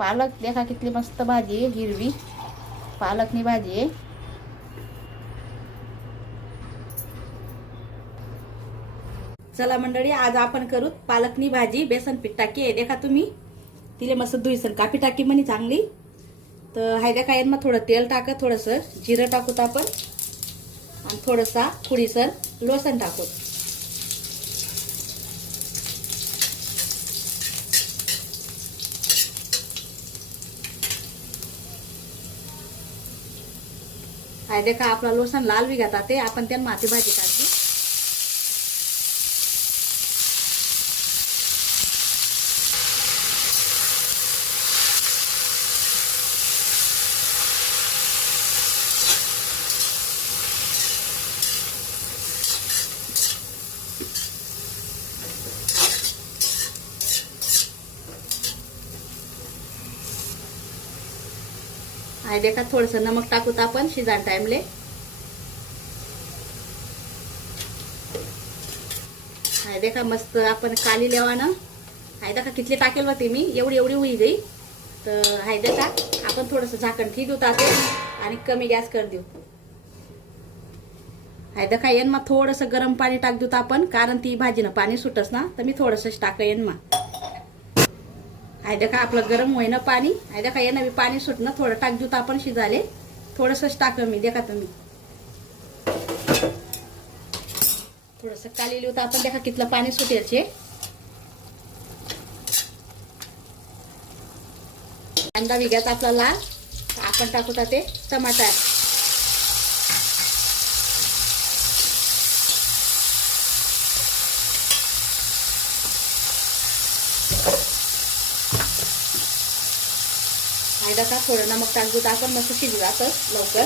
पालक देखा कितली मस्त भाजी आहे, हिरवी पालकनी भाजी आहे। चला मंडळी, आज आपण करू पालकनी भाजी बेसन पीठ टाकी आहे। देखा तुम्ही तिले मस्त धुईसन कापी टाकी म्हणी चांगली। तर हाय देखा यांना थोडं तेल टाका, थोडंसं जिरं टाकूत आपण आणि थोडंसा थोडीसर लसूण टाकू। हाय देखा आपला लसूण लाल बी घाता ते आपण त्या माती भाजी टाकली। हाय देखा थोडंसं नमक टाकूत आपण शिजायला टाइमले। हाय देखा मस्त आपण काली लेवानं हाय देखा कितली टाकेल होती मी, एवढी होई गई। तर हाय देखा आपण थोडंसं झाकण ठेवू देऊ आणि कमी गॅस कर देऊ। हाय देखा यांना थोडंसं गरम पाणी टाक देऊ आपण, कारण ती भाजीनं पाणी सुटस ना, तर मी थोडंसंच टाक यांना। हाय देखा आपलं गरम होईना पाणी। हाय देखा यांना मी पाणी सुटणं थोडं टाक देऊ आपण शिजाले, थोडंसंच टाक मी। देखा तुम्ही थोडंसं काली लिहू आपण, देखा कितलं पाणी सुटेल। कांदा विघ्यात आपला लाल, आपण टाकू ते टमाटर। हाय देखा थोडं नमक टाक देऊ आपण, मस्त शिजू जातं लवकर।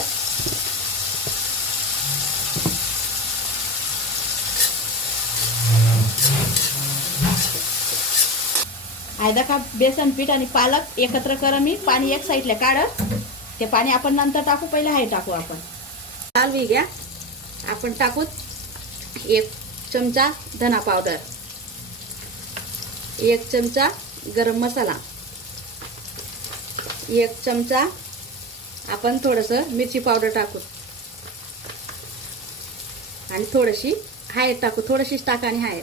हाय देखा बेसन पीठ आणि पालक एकत्र कर, मी पाणी एक साईडला काढ, ते पाणी आपण नंतर टाकू, पहिले हाय टाकू आपण। लाल बी घ्या आपण टाकूत 1 चमचा धना पावडर, 1 चमचा गरम मसाला, 1 चमचा आपण थोडंसं मिरची पावडर टाकू आणि थोडीशी हळद टाकू, थोडीशीच टाका आणि हळद।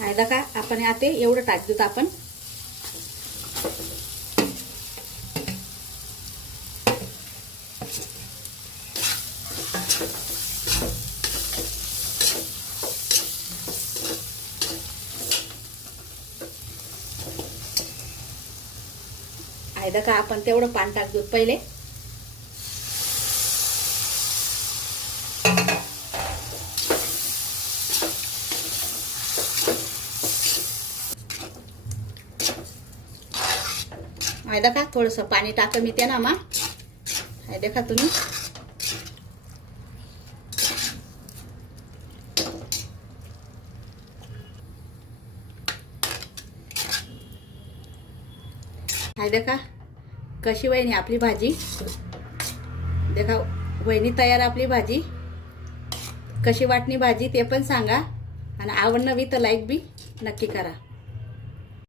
हाय देखा आपण आता एवढं टाक देऊ आपण। हाय देखा आपण तेवढं पाणी टाक देऊ पहिले। हाय देखा थोडंसं पाणी टाक मी त्याना मा। हाय देखा तुम्ही हाय देखा कशी वहिनी आपली भाजी। देखा वहिनी तयार आपली भाजी। कशी वाटणी भाजी ते पण सांगा आणि आवडलं बी तर लाईक बी नक्की करा।